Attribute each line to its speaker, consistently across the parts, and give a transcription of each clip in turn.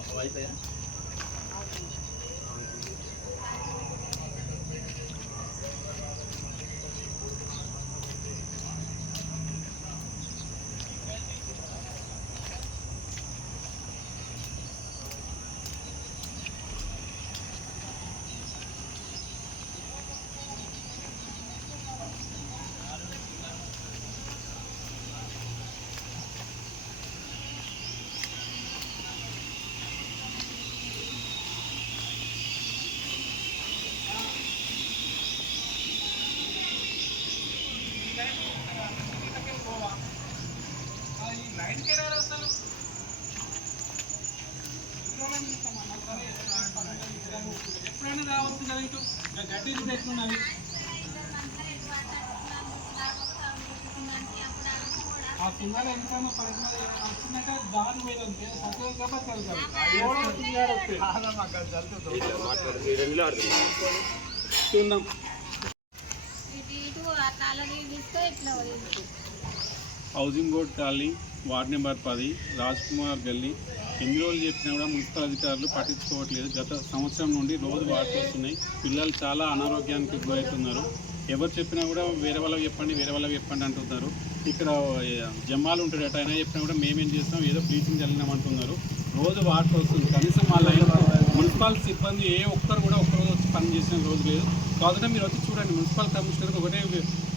Speaker 1: Nakawali
Speaker 2: pa yan?
Speaker 3: ఎప్పుడైనా రావచ్చు కదా ఇటు గడ్డి ఆ ఎంతైనా చూద్దాం. Housing board colony ward number పది రాజ్ కుమార్ గల్లీ ఎన్ని రోజులు చెప్పినా కూడా మున్సిపల్ అధికారులు పట్టించుకోవట్లేదు. గత సంవత్సరం నుండి రోజు వాడుకొస్తున్నాయి పిల్లలు చాలా అనారోగ్యానికి గురవుతున్నారు ఎవరు చెప్పినా కూడా వేరే వాళ్ళకి చెప్పండి వేరే వాళ్ళకి చెప్పండి అంటున్నారు. ఇక్కడ జమ్మాలు ఉంటాడట అయినా చెప్పినా కూడా మేమేం చేస్తాం ఏదో బ్లీచింగ్ చల్లినాం అంటున్నారు రోజు వాటర్ వస్తుంది. కనీసం వాళ్ళ మున్సిపల్ సిబ్బంది ఏ ఒక్కరు కూడా ఒక్కరోజు వచ్చి పని చేసిన రోజు లేదు. కాదు మీరు వచ్చి చూడండి మున్సిపల్ కమిషనర్కి ఒకటే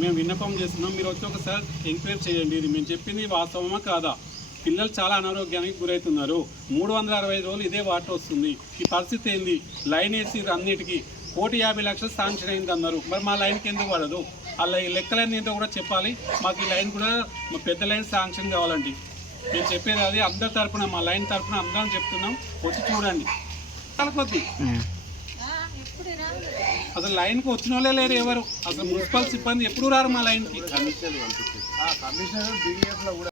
Speaker 3: మేము విన్నపం చేస్తున్నాం. మీరు వచ్చి ఒకసారి ఎంక్వైరీ చేయండి. ఇది మేము చెప్పింది వాస్తవమా కాదా? పిల్లలు చాలా అనారోగ్యానికి గురవుతున్నారు మూడు వందల అరవై ఐదు రోజులు ఇదే వాటర్ వస్తుంది. ఈ పరిస్థితి ఏంది? లైన్ వేసి అన్నిటికీ కోటి యాభై లక్షలు శాంక్షన్ అయింది అన్నారు మరి మా లైన్కి ఎందుకు పడదు అలా ఈ లెక్కలన్నీ ఏంటో కూడా చెప్పాలి. మాకు ఈ లైన్ కూడా మా పెద్ద లైన్ శాంక్షన్ కావాలండి. నేను చెప్పేది అది అందరి తరఫున మా లైన్ తరపున అందరం చెప్తున్నాం. వచ్చి చూడండి. కొద్ది అసలు లైన్కి వచ్చిన వాళ్ళే లేరు ఎవరు? అసలు మున్సిపల్ సిబ్బంది ఎప్పుడు రారు మా లైన్కి?
Speaker 2: కమిషనర్ కూడా